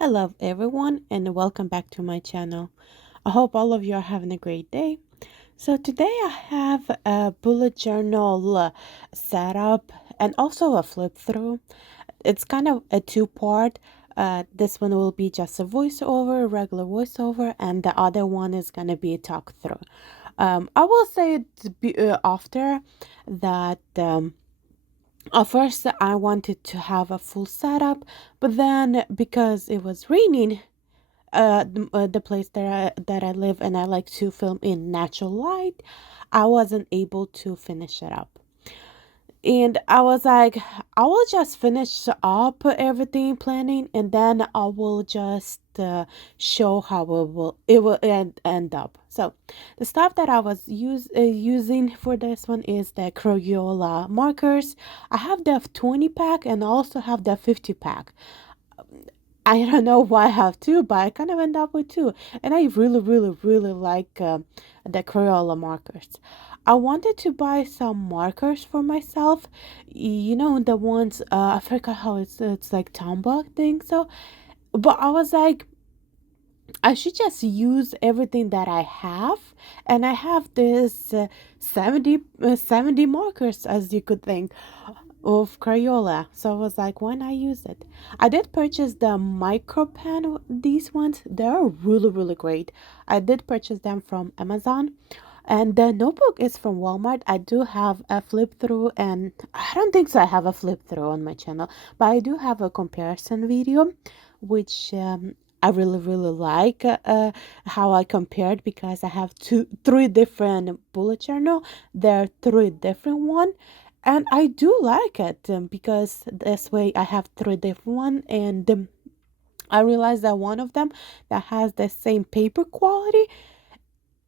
Hello everyone and welcome back to my channel. I hope all of you are having a great day. So today I have a bullet journal setup and also a flip through. It's kind of a two-part. This one will be just a voiceover, regular voiceover, and the other one is gonna be a talk through. I will say after that at first, I wanted to have a full setup, but then because it was raining, the place that I live and I like to film in natural light, I wasn't able to finish it up. And I was like, I will just finish up everything planning, and then I will just show how it will end up. So the stuff that I was using for this one is the Crayola markers. I have the 20 pack and I also have the 50 pack. I don't know why I have two, but I kind of end up with two. And I really, really, really like the Crayola markers. I wanted to buy some markers for myself. You know, the ones, I forgot how it's like Tombow thing. So, but I was like, I should just use everything that I have. And I have this 70 markers, as you could think, of Crayola. So I was like, why not use it? I did purchase the micro pen, these ones. They're really, really great. I did purchase them from Amazon. And the notebook is from Walmart. I do have a flip through, and I don't think so. I have a flip through on my channel, but I do have a comparison video, which I really, really like how I compared because I have three different bullet journal. There are three different one, and I do like it because this way I have three different one, and I realized that one of them that has the same paper quality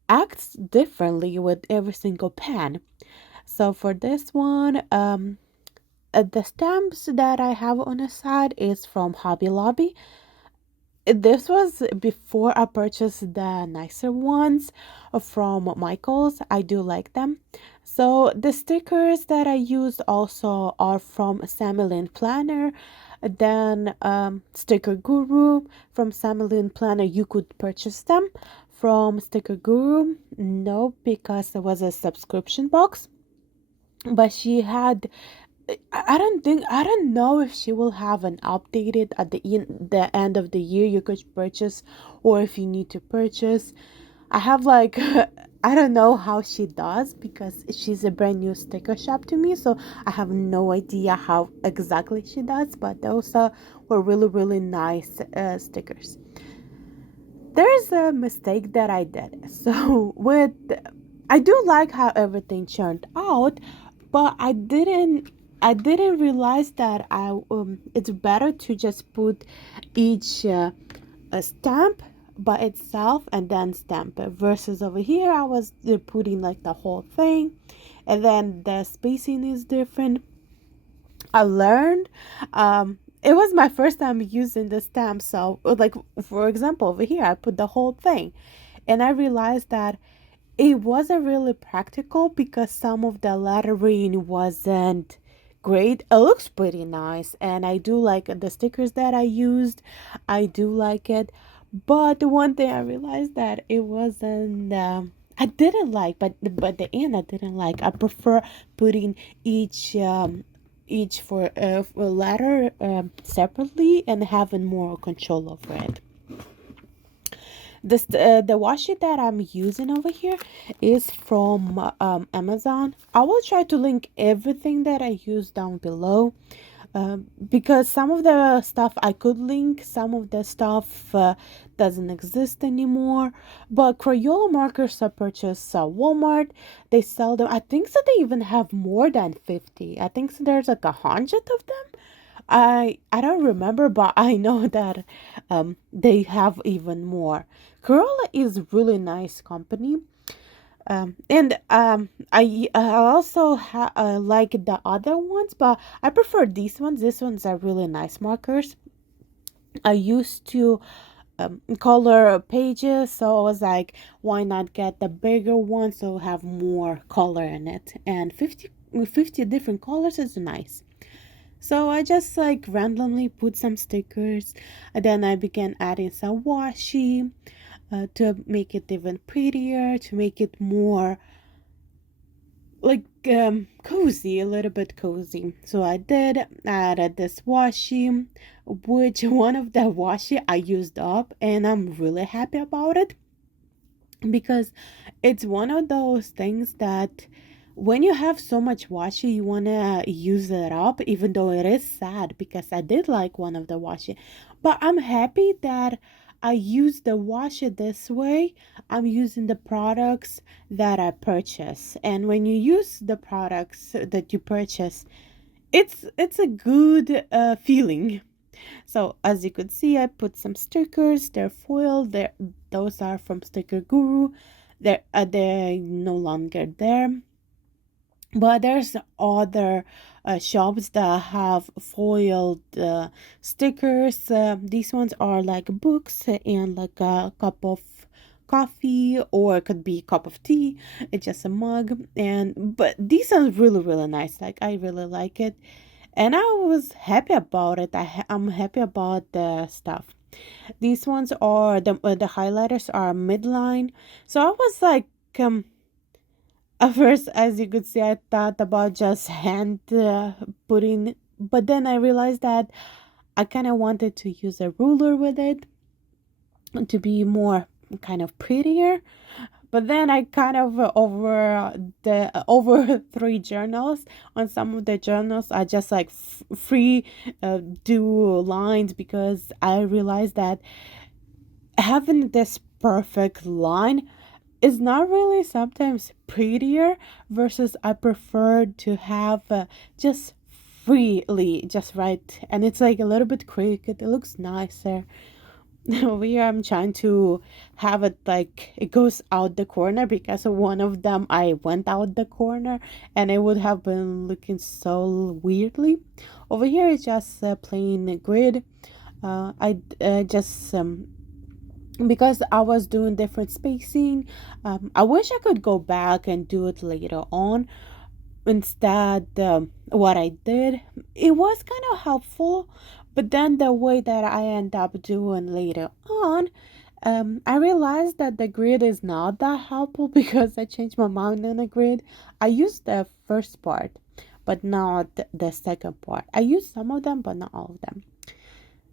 acts differently with every single pen. So for this one, the stamps that I have on the side is from Hobby Lobby. This was before I purchased the nicer ones from Michaels. I do like them. So the stickers that I used also are from Sammy Planner. Then Sticker Guru from Sammy Planner. You could purchase them from Sticker Guru. No, because there was a subscription box. But she had I don't know if she will have an updated at the end of the year you could purchase, or if you need to purchase. I have like I don't know how she does because she's a brand new sticker shop to me, so I have no idea how exactly she does, but those were really, really nice stickers. There's a mistake that I did. So with I do like how everything turned out, but I didn't realize that it's better to just put each a stamp by itself and then stamp it versus over here I was putting like the whole thing, and then the spacing is different. I learned. It was my first time using the stamp, so like for example over here I put the whole thing, and I realized that it wasn't really practical because some of the lettering wasn't great. It looks pretty nice, and I do like the stickers that I used. I do like it, but the one thing I realized that it wasn't. I didn't like, but the end I didn't like. I prefer putting each for letter separately and having more control over it. The washi that I'm using over here is from Amazon. I will try to link everything that I use down below, because some of the stuff I could link, some of the stuff doesn't exist anymore. But Crayola markers I purchased Walmart. They sell them. I think that they even have more than 50. I think so there's like 100 of them. I don't remember, but I know that they have even more. Corolla is really nice company. And I also like the other ones, but I prefer these ones. These ones are really nice markers. I used to color pages, so I was like, why not get the bigger one so have more color in it? And 50 different colors is nice. So I just like randomly put some stickers, and then I began adding some washi to make it even prettier, to make it more like cozy, a little bit cozy. So I did added this washi, which one of the washi I used up, and I'm really happy about it because it's one of those things that when you have so much washi you want to use it up, even though it is sad because I did like one of the washi, but I'm happy that I use the washi this way. I'm using the products that I purchase, and when you use the products that you purchase, it's a good feeling. So as you could see, I put some stickers. They're foiled. Those are from Sticker Guru. They're no longer there. But there's other shops that have foiled stickers. These ones are like books and like a cup of coffee, or it could be a cup of tea. It's just a mug. And but these are really nice. Like I really like it, and I was happy about it. I'm happy about the stuff. These ones are the highlighters are midline. So I was like, at first, as you could see, I thought about just hand putting, but then I realized that I kind of wanted to use a ruler with it to be more kind of prettier. But then I kind of over three journals. On some of the journals I just like free do lines because I realized that having this perfect line is not really sometimes prettier, versus I prefer to have just freely just write, and it's like a little bit crooked. It looks nicer. Over here I'm trying to have it like it goes out the corner, because of one of them I went out the corner and it would have been looking so weirdly. Over here it's just a plain grid. I just because I was doing different spacing. I wish I could go back and do it later on. Instead, what I did, it was kind of helpful, but then the way that I end up doing later on, I realized that the grid is not that helpful because I changed my mind on the grid. I used the first part, but not the second part. I used some of them, but not all of them.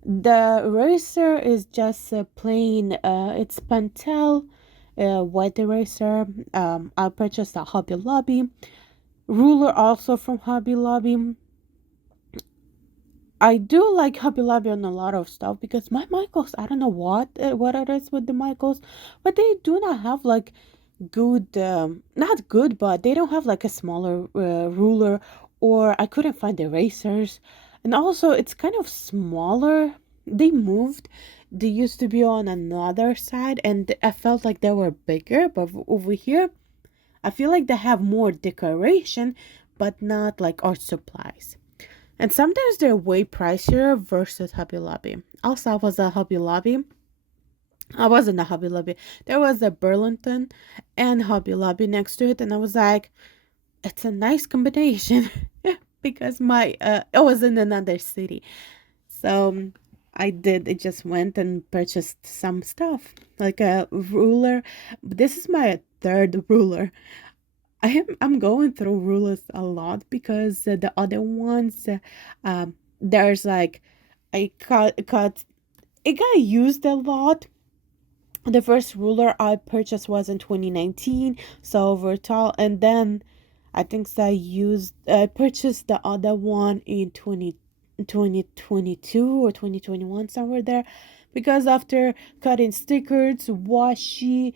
The eraser is just a plain, it's Pentel white eraser. I purchased at Hobby Lobby. Ruler also from Hobby Lobby. I do like Hobby Lobby on a lot of stuff because my Michaels, I don't know what it is with the Michaels, but they do not have like good, not good, but they don't have like a smaller ruler, or I couldn't find erasers. And also, it's kind of smaller. They moved. They used to be on another side, and I felt like they were bigger, but over here, I feel like they have more decoration, but not like art supplies. And sometimes they're way pricier versus Hobby Lobby. Also, I was at Hobby Lobby. I wasn't a Hobby Lobby. There was a Burlington and Hobby Lobby next to it, and I was like, it's a nice combination because my it was in another city. So I just went and purchased some stuff like a ruler. This is my third ruler. I'm going through rulers a lot because the other ones there's like I cut it got used a lot. The first ruler I purchased was in 2019, so over tall, and then I purchased the other one in 2022 or 2021, somewhere there, because after cutting stickers, washi,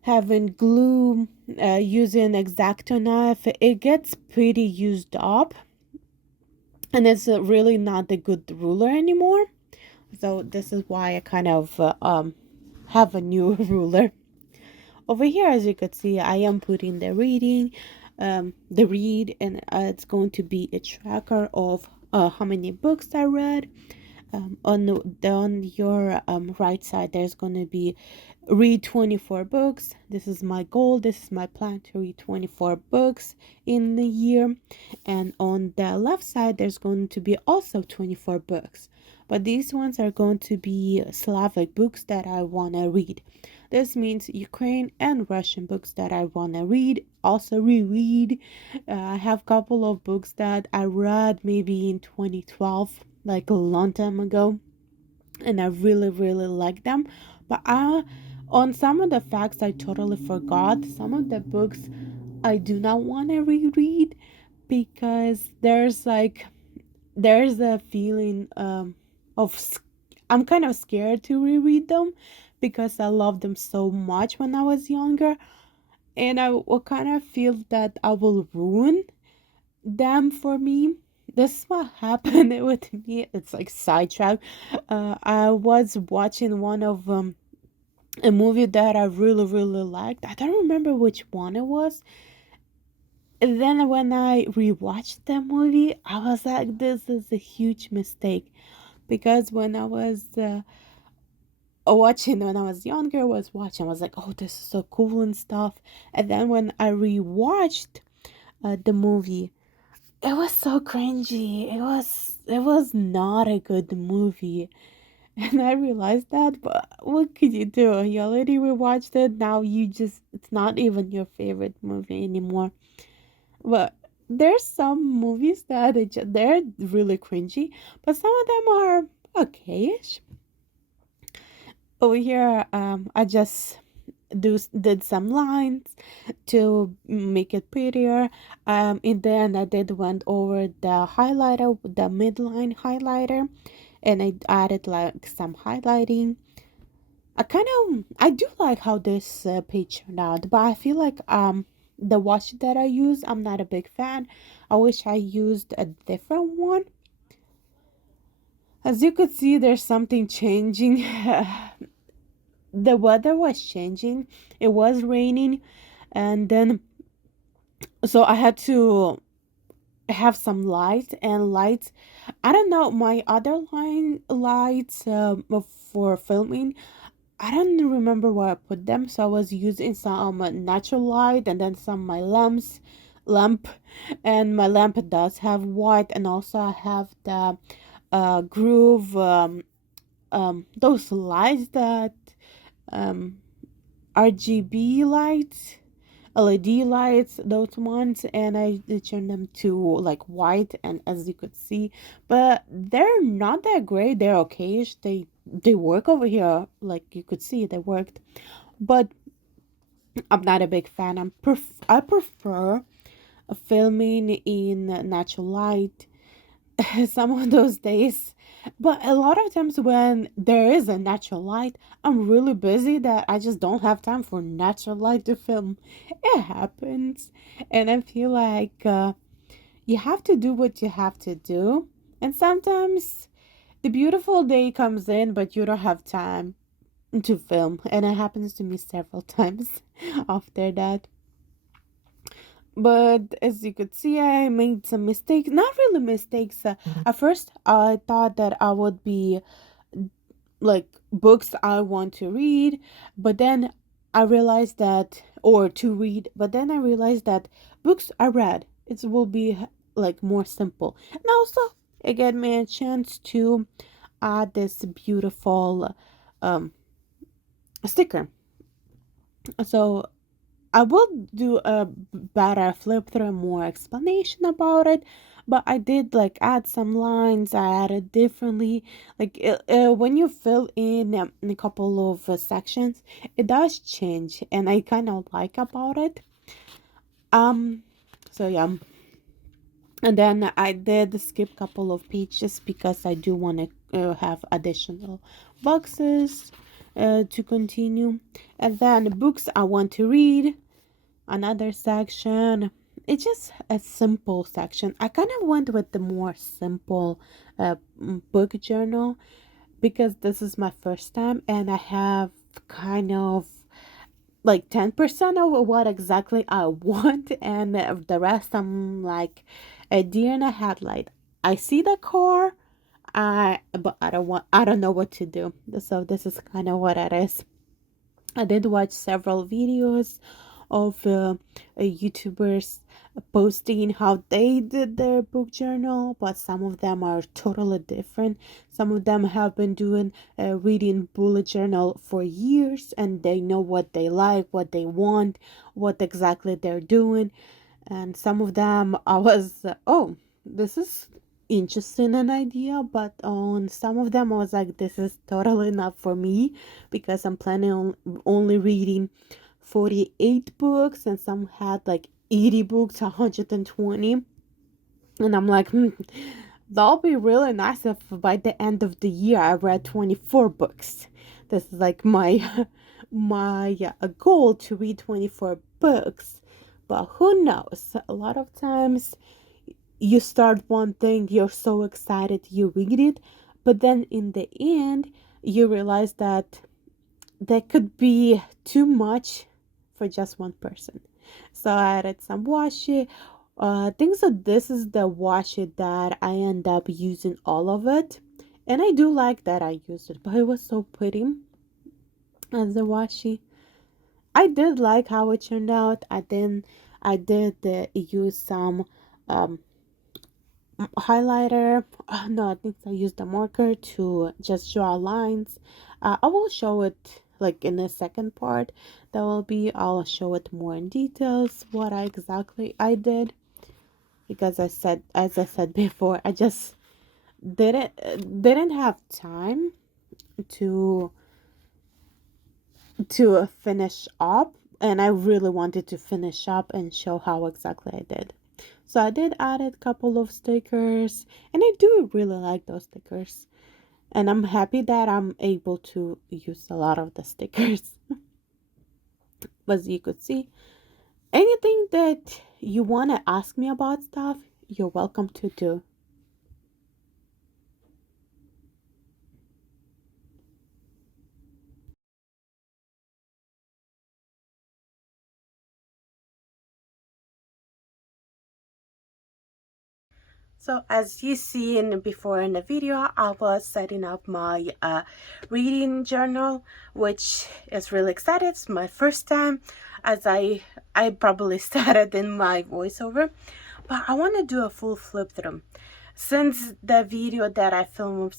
having glue, using X-Acto knife, it gets pretty used up, and it's really not a good ruler anymore. So this is why I kind of have a new ruler. Over here, as you could see, I am putting the read, and it's going to be a tracker of how many books I read. On your right side, there's going to be read 24 books. This is my goal. This is my plan to read 24 books in the year. And on the left side, there's going to be also 24 books. But these ones are going to be Slavic books that I want to read. This means Ukraine and Russian books that I want to read, also reread. I have a couple of books that I read maybe in 2012, like a long time ago, and I really, really like them. But on some of the facts, I totally forgot. Some of the books I do not want to reread because there's a feeling of I'm kind of scared to reread them because I loved them so much when I was younger, and I will kind of feel that I will ruin them for me. This is what happened with me. It's like sidetrack. I was watching one of a movie that I really really liked. I don't remember which one it was. And then when I rewatched the movie, I was like, "This is a huge mistake," because when I was watching when I was younger, I was like, "Oh, this is so cool and stuff." And then when I rewatched the movie, it was so cringy. It was not a good movie. And I realized that, but what could you do? You already rewatched it. Now it's not even your favorite movie anymore. But there's some movies that they're really cringy, but some of them are okayish. Over here, I just did some lines to make it prettier. In the end, I did went over the highlighter, the midline highlighter, and I added like some highlighting. I do like how this page turned out, but I feel like the washi that I use, I'm not a big fan. I wish I used a different one. As you could see, there's something changing. The weather was changing. It was raining, and then so I had to have some light and lights. I don't know, my other line lights for filming, I don't remember where I put them, so I was using some natural light and then some my lamp, and my lamp does have white, and also I have the groove those lights that um RGB lights, LED lights, those ones, and I turned them to like white, and as you could see, but they're not that great. They're okayish. They work over here, like you could see, they worked. But I'm not a big fan. I prefer filming in natural light some of those days. But a lot of times when there is a natural light, I'm really busy that I just don't have time for natural light to film. It happens. And I feel like you have to do what you have to do. And sometimes the beautiful day comes in, but you don't have time to film. And it happens to me several times after that. But as you could see, I made some mistakes. Not really mistakes. At first, I thought that I would be like books I want to read, but then I realized that, or to read, but then I realized that books I read, it will be like more simple. And also, it gave me a chance to add this beautiful um, sticker. So I will do a better flip through, more explanation about it, but I did like add some lines. I added differently. Like when you fill in a couple of sections, it does change, and I kind of like about it. Um, so yeah, and then I did skip couple of pages because I do want to have additional boxes to continue, and then books I want to read, another section. It's just a simple section. I kind of went with the more simple book journal because this is my first time, and I have kind of like 10% of what exactly I want, and the rest I'm like a deer in a headlight. I see the car, But I don't know what to do. So this is kind of what it is. I did watch several videos of YouTubers posting how they did their book journal, but some of them are totally different. Some of them have been doing reading bullet journal for years, and they know what they like, what they want, what exactly they're doing. And some of them I was oh, this is interesting an idea, but on some of them I was like, this is totally not for me, because I'm planning on only reading 48 books, and some had like 80 books, 120. And I'm like, that'll be really nice if by the end of the year I read 24 books. This is like my my goal, to read 24 books. But who knows? A lot of times you start one thing, you're so excited, you read it, but then in the end you realize that there could be too much for just one person. So I added some washi. I think so. This is the washi that I end up using all of it, and I do like that I used it. But it was so pretty as the washi. I did like how it turned out. I did use some um highlighter. No, I think I used a marker to just draw lines. I will show it like in the second part. That will be, I'll show it more in details what I exactly I did, because I said, as I said before, I just didn't have time to finish up, and I really wanted to finish up and show how exactly I did. So I did add a couple of stickers, and I do really like those stickers. And I'm happy that I'm able to use a lot of the stickers. As you could see, anything that you want to ask me about stuff, you're welcome to do. So as you see in before in the video, I was setting up my reading journal, which is really excited. It's my first time, as I probably started in my voiceover, but I want to do a full flip through. Since the video that I filmed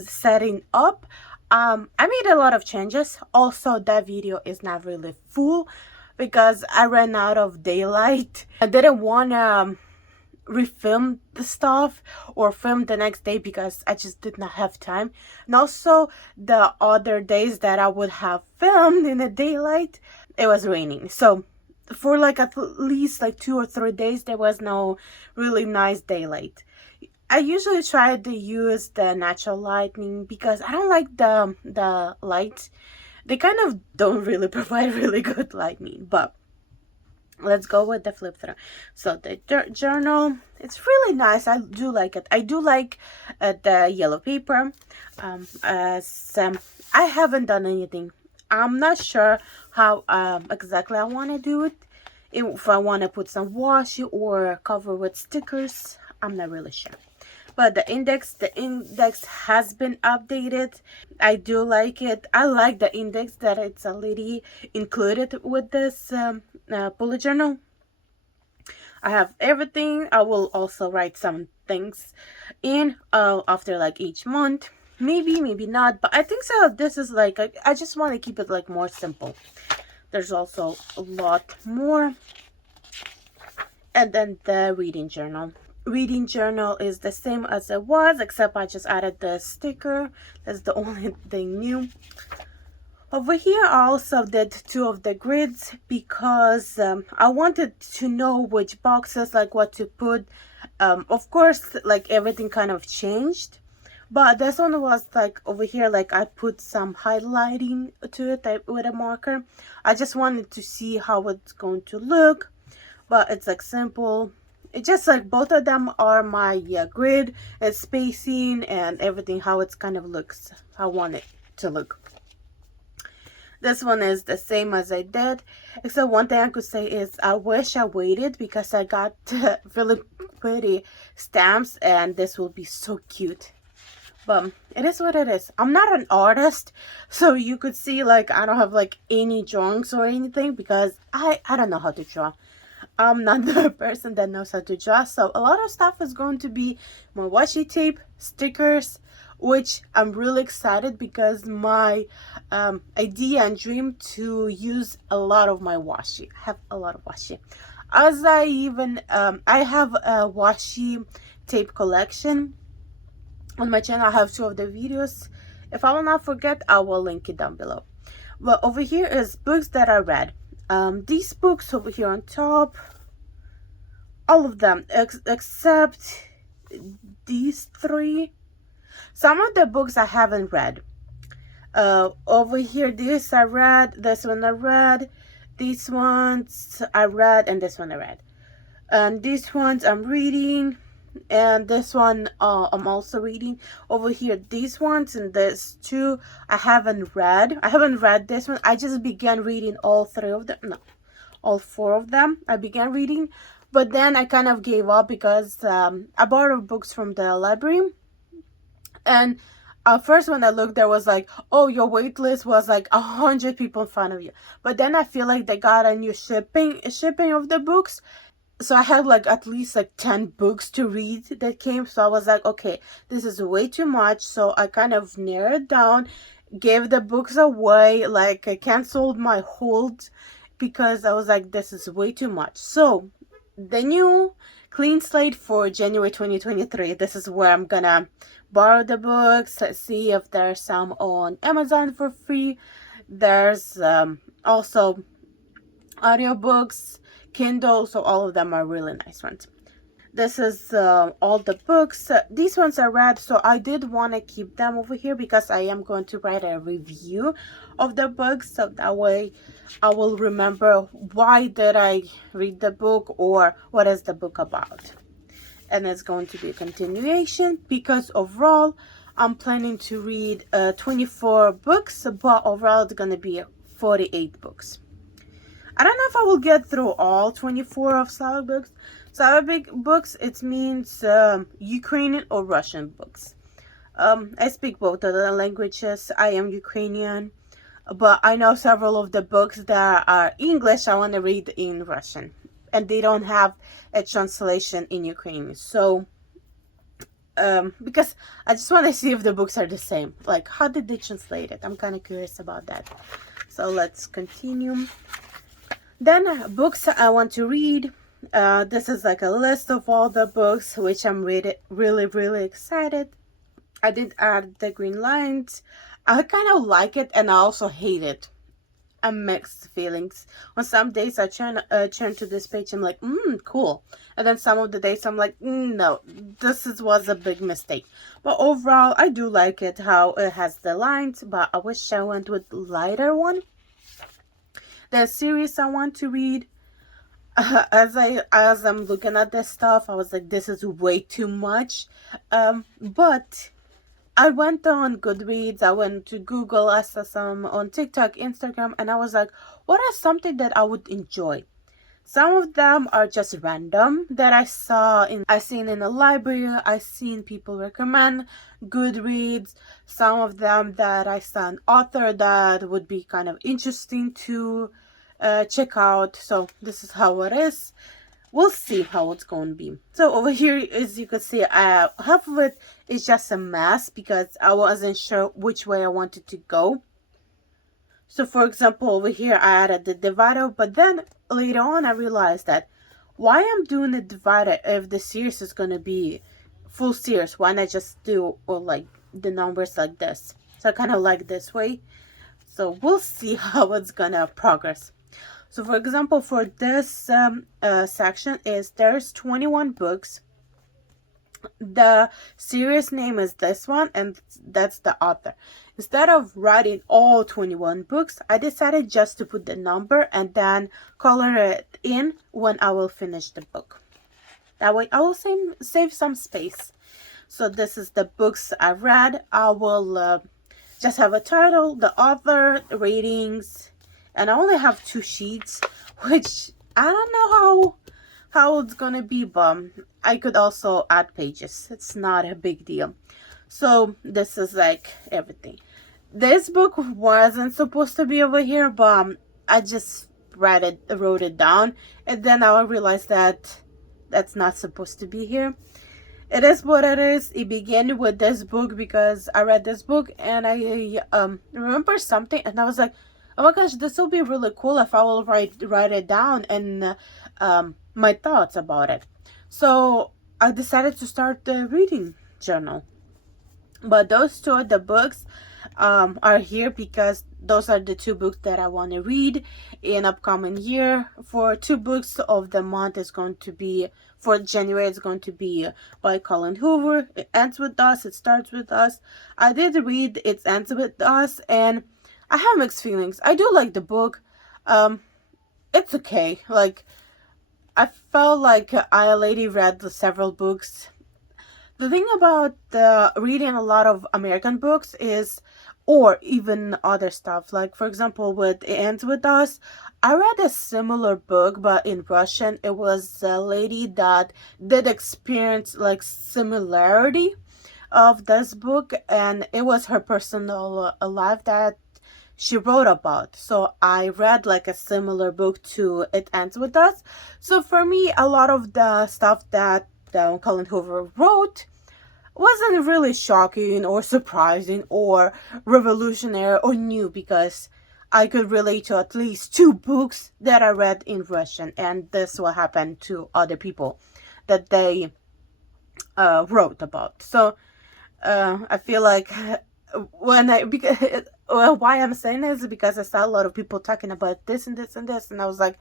setting up, I made a lot of changes. Also, that video is not really full because I ran out of daylight. I didn't want to refilm the stuff or film the next day because I just did not have time. And also the other days that I would have filmed in the daylight, it was raining. So for like at least like 2 or 3 days there was no really nice daylight. I usually try to use the natural lighting because I don't like the lights. They kind of don't really provide really good lighting, but let's go with the flip through. So the journal, it's really nice. I do like it. I do like the yellow paper. I haven't done anything. I'm not sure how exactly I want to do it. If I want to put some washi or cover with stickers, I'm not really sure. But the index has been updated. I do like it. I like the index that it's already included with this bullet journal. I have everything. I will also write some things in after like each month. Maybe not, but I think so. This is like I just want to keep it like more simple. There's also a lot more. And then the reading journal. Reading journal is the same as it was, except I just added the sticker. That's the only thing new. Over here I also did 2 of the grids because I wanted to know which boxes, like what to put. Of course, like everything kind of changed, but this one was like over here, like I put some highlighting to it with a marker. I just wanted to see how it's going to look, but it's like simple. It's just like both of them are my grid and spacing and everything, how it's kind of looks, how I want it to look. This one is the same as I did, except one thing I could say is I wish I waited because I got really pretty stamps and this will be so cute. But it is what it is. I'm not an artist, so you could see like I don't have like any drawings or anything because I don't know how to draw. I'm not the person that knows how to draw, so a lot of stuff is going to be my washi tape, stickers, which I'm really excited because my idea and dream to use a lot of my washi. I have a lot of washi. As I have a washi tape collection on my channel. I have two of the videos. If I will not forget, I will link it down below. But over here is books that I read. These books over here on top, all of them except these three. Some of the books I haven't read. Over here, this I read, this one I read, these ones I read, and this one I read. And these ones I'm reading, and this one I'm also reading. Over here, these ones and this two I haven't read. I haven't read this one. I just began reading all three of them. No, all four of them. I began reading, but then I kind of gave up because I borrowed books from the library, and first when I looked, there was like, oh, your wait list was like 100 people in front of you. But then I feel like they got a new shipping of the books, so I had like at least like 10 books to read that came. So I was like, okay, this is way too much. So I kind of narrowed down, gave the books away, like I canceled my hold because I was like, this is way too much. So the new clean slate for January 2023, this is where I'm gonna borrow the books, see if there's some on Amazon for free. There's also audiobooks, Kindle, so all of them are really nice ones. This is all the books. These ones are read, so I did want to keep them over here because I am going to write a review of the books, so that way I will remember why did I read the book or what is the book about. And it's going to be a continuation because overall I'm planning to read 24 books, but overall it's going to be 48 books. I don't know if I will get through all 24 of Slavic books. Slavic books, it means Ukrainian or Russian books. I speak both of the languages. I am Ukrainian, but I know several of the books that are English I want to read in Russian, and they don't have a translation in Ukrainian. So, because I just want to see if the books are the same. Like, how did they translate it? I'm kind of curious about that. So let's continue. Then books I want to read. This is like a list of all the books which I'm really excited. I did add the green lines. I kind of like it and I also hate it. I'm mixed feelings. On some days I turn to this page, I'm like, cool. And then some of the days I'm like, no, was a big mistake. But overall, I do like it how it has the lines, but I wish I went with lighter one. The series I want to read, as I'm looking at this stuff, I was like, this is way too much. But I went on Goodreads, I went to Google, I saw some on TikTok, Instagram, and I was like, what is something that I would enjoy? Some of them are just random that I seen in the library, I seen people recommend Goodreads. Some of them that I saw an author that would be kind of interesting to check out. So this is how it is. We'll see how it's going to be. So over here, as you can see, half of it is just a mess because I wasn't sure which way I wanted to go. So for example, over here, I added the divider, but then later on, I realized that why I'm doing the divider if the series is going to be full series, why not just do like the numbers like this? So I kind of like this way. So we'll see how it's going to progress. So for example, for this section there's 21 books. The series name is this one, and that's the author. Instead of writing all 21 books, I decided just to put the number and then color it in when I will finish the book. That way I will save some space. So this is the books I read. I will just have a title, the author, ratings, and I only have 2 sheets, which I don't know how it's gonna be, but I could also add pages. It's not a big deal. So this is like everything. This book wasn't supposed to be over here, but I just wrote it down, and then I realized that that's not supposed to be here. It is what it is. It began with this book because I read this book and I remember something, and I was like, "Oh my gosh, this will be really cool if I will write it down and my thoughts about it." So I decided to start the reading journal. But those two of the books are here because those are the two books that I want to read in upcoming year. For two books of the month is going to be, for January, it's going to be by Colin Hoover. It Ends With Us, It Starts With Us. I did read It Ends With Us, and I have mixed feelings. I do like the book. It's okay. Like, I felt like I already read several books. The thing about reading a lot of American books is, or even other stuff, like for example, with It Ends With Us, I read a similar book, but in Russian. It was a lady that did experience like similarity of this book, and it was her personal life that she wrote about. So I read like a similar book to It Ends With Us. So for me, a lot of the stuff that Colin Hoover wrote wasn't really shocking or surprising or revolutionary or new, because I could relate to at least two books that I read in Russian, and this will happen to other people that they wrote about. So I feel like when I because well, why I'm saying this is because I saw a lot of people talking about this and this and this, and I was like,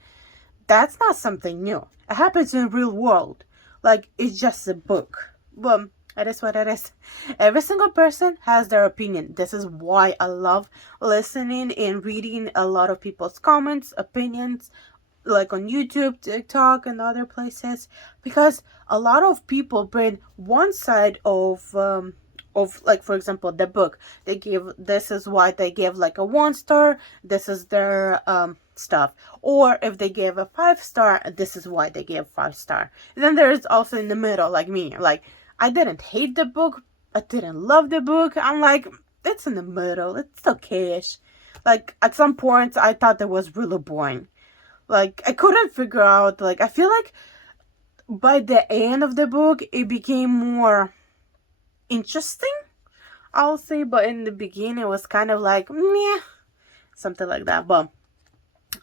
that's not something new. It happens in the real world. Like, it's just a book. Well, it is what it is. Every single person has their opinion. This is why I love listening and reading a lot of people's comments, opinions, like on YouTube, TikTok, and other places, because a lot of people bring one side of like, for example, the book. They give, this is why they give like a 1 star. This is their stuff. Or if they gave a 5 star, this is why they gave 5 star. And then there's also in the middle, like me. Like, I didn't hate the book, I didn't love the book. I'm like, it's in the middle. It's okay-ish. Like, at some points, I thought it was really boring. Like, I couldn't figure out, like, I feel like by the end of the book, it became more interesting, I'll say, but in the beginning, it was kind of like, meh, something like that. But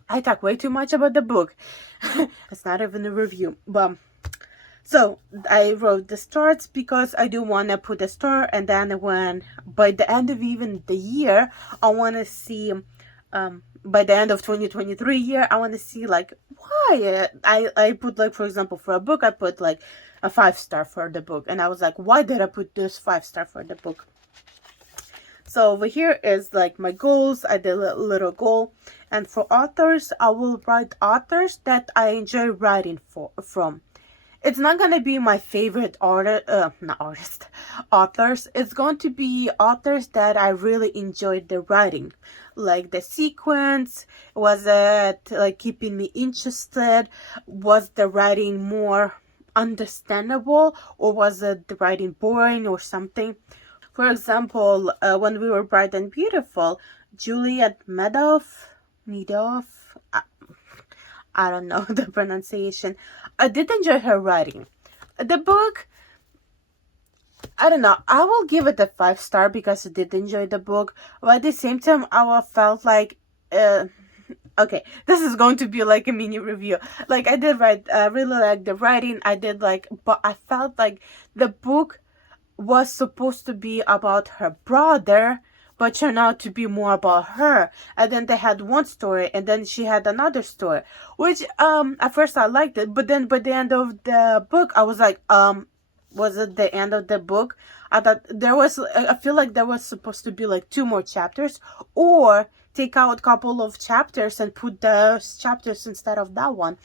I talk way too much about the book. It's not even a review. But so I wrote the stars because I do want to put a star, and then when by the end of even the year, I want to see by the end of 2023 year, I want to see like why I put, like, for example, for a book I put like a 5 star for the book, and I was like, why did I put this 5 star for the book? So over here is like my goals. I did a little goal, and for authors, I will write authors that I enjoy writing from. It's not gonna be my favorite authors. It's going to be authors that I really enjoyed the writing, like the sequence. Was it like keeping me interested? Was the writing more understandable, or was it the writing boring or something? For example, when we were Bright and Beautiful, Juliet Meadoff, I don't know the pronunciation. I did enjoy her writing. The book, I don't know. I will give it a 5 star because I did enjoy the book. But at the same time, I felt like, okay, this is going to be like a mini review. Like, I did write, I really like the writing. I did like, but I felt like the book was supposed to be about her brother, but turned out to be more about her. And then they had one story, and then she had another story, which at first I liked it, but then by the end of the book, I was like, was it the end of the book? I thought there was, I feel like there was supposed to be like 2 more chapters, or take out a couple of chapters and put those chapters instead of that one,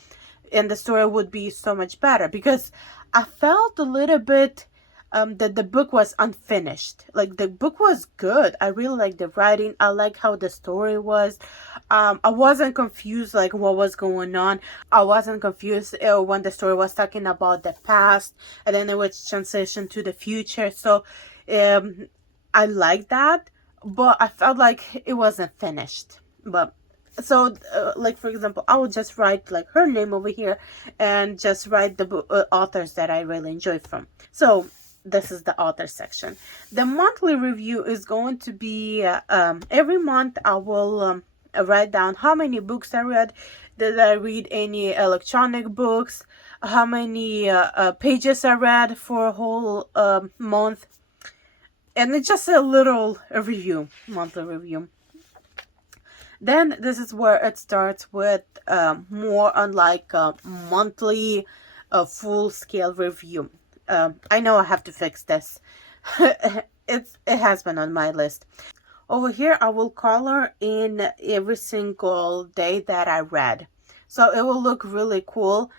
and the story would be so much better, because I felt a little bit that the book was unfinished. Like, the book was good. I really liked the writing. I like how the story was. I wasn't confused like what was going on. I wasn't confused when the story was talking about the past, and then it was transition to the future. So Um, I like that, but I felt like it wasn't finished. But so, like for example, I would just write like her name over here, and just write the authors that I really enjoy from. So this is the author section. The monthly review is going to be every month I will write down how many books I read. Did I read any electronic books? How many pages I read for a whole month? And it's just a little review, monthly review. Then this is where it starts with more on like a monthly full scale review. I know I have to fix this. It has been on my list. Over here I will color in every single day that I read, so it will look really cool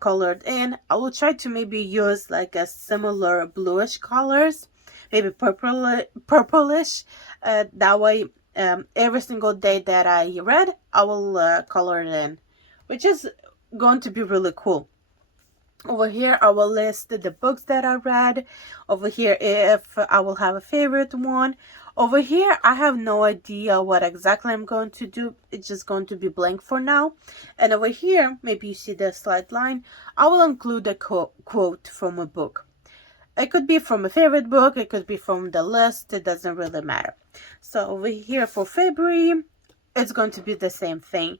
colored in. I will try to maybe use like a similar bluish colors, maybe purplish, that way every single day that I read I will color it in, which is going to be really cool. Over here I will list the books that I read. Over here, if I will have a favorite one. Over here I have no idea what exactly I'm going to do. It's just going to be blank for now. And over here, maybe you see the slight line, I will include a quote from a book. It could be from a favorite book, it could be from the list, it doesn't really matter. So over here for February, it's going to be the same thing.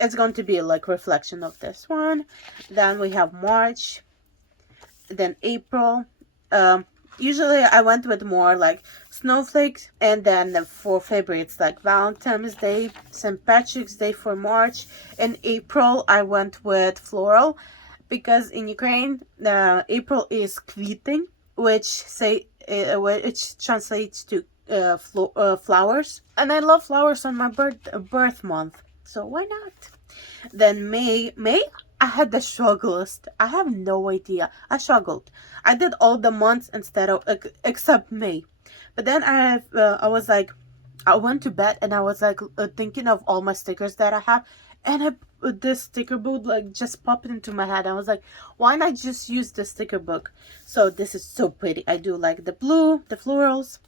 It's going to be like reflection of this one. Then we have March, then April. Usually I went with more like snowflakes, and then for February it's like Valentine's Day, St. Patrick's Day for March. In April I went with floral, because in Ukraine April is kwiting, which translates to flowers, and I love flowers on my birth month, so why not? Then May, I had the strugglest. I have no idea. I struggled. I did all the months instead of except May. But then I was like, I went to bed and I was like thinking of all my stickers that I have, and this sticker book like just popped into my head. I was like, why not just use the sticker book? So this is so pretty. I do like the blue, the florals.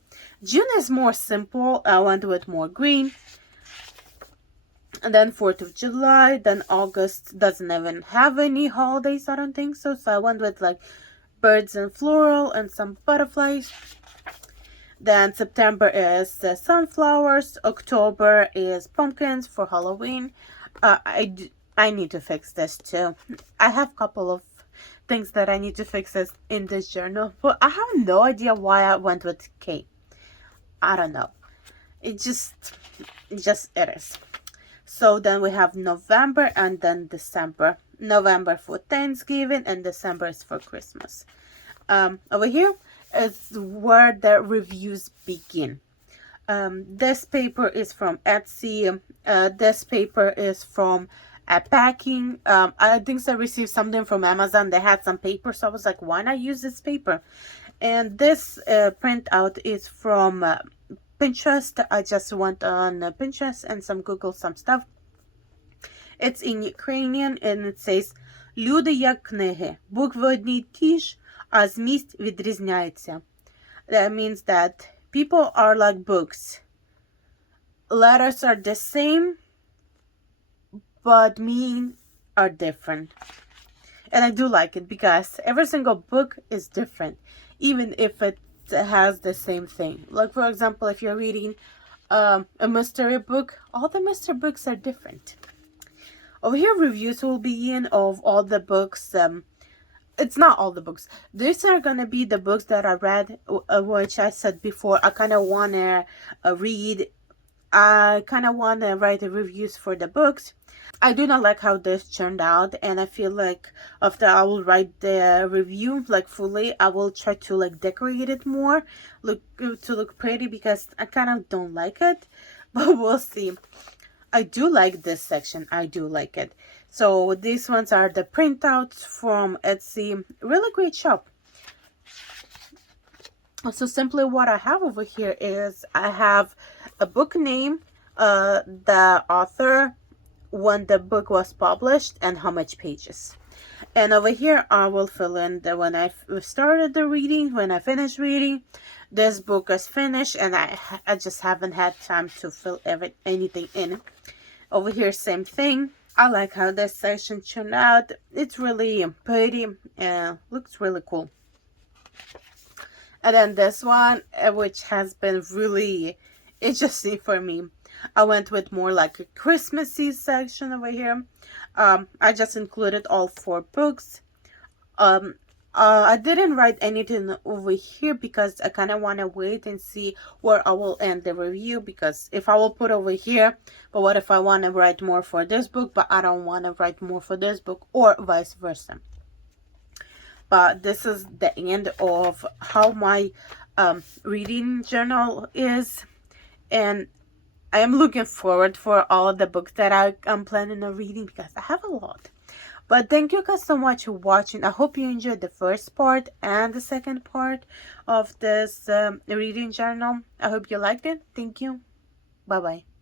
June is more simple. I went with more green. And then 4th of July, then August doesn't even have any holidays, I don't think so. So I went with like birds and floral and some butterflies. Then September is sunflowers. October is pumpkins for Halloween. I need to fix this too. I have a couple of things that I need to fix in this journal, but I have no idea why I went with K. I don't know. It is. So then we have November and then December. November for Thanksgiving and December is for Christmas. Over here is where the reviews begin. This paper is from Etsy. This paper is from packing. I think I received something from Amazon. They had some paper, so I was like, why not use this paper? And this printout is from Pinterest. I just went on Pinterest and Google some stuff. It's in Ukrainian and it says "Люди як книги, букви одні ті ж, а зміст відрізняється." That means that people are like books. Letters are the same, but meaning are different. And I do like it because every single book is different, even if it has the same thing. Like for example, if you're reading a mystery book, all the mystery books are different. Over here, reviews will begin of all the books. It's not all the books. These are gonna be the books that I read, which I said before. I kind of wanna read. I kind of wanna write the reviews for the books. I do not like how this turned out, and I feel like after I will write the review like fully, I will try to like decorate it more, to look pretty, because I kind of don't like it, but we'll see. I do like this section. I do like it. So these ones are the printouts from Etsy. Really great shop. So simply what I have over here is I have a book name, the author, when the book was published, and how much pages. And over here, I will fill in the when I started the reading, when I finished reading. This book is finished, and I just haven't had time to fill anything in. Over here, same thing. I like how this section turned out. It's really pretty and looks really cool. And then this one, which has been really interesting for me. I went with more like a Christmassy section over here. I just included all 4 books. I didn't write anything over here because I kind of want to wait and see where I will end the review, because if I will put over here, but what if I want to write more for this book, but I don't want to write more for this book, or vice versa. But this is the end of how my reading journal is, and I am looking forward for all the books that I'm planning on reading, because I have a lot. But thank you guys so much for watching. I hope you enjoyed the first part and the second part of this reading journal. I hope you liked it. Thank you. Bye bye.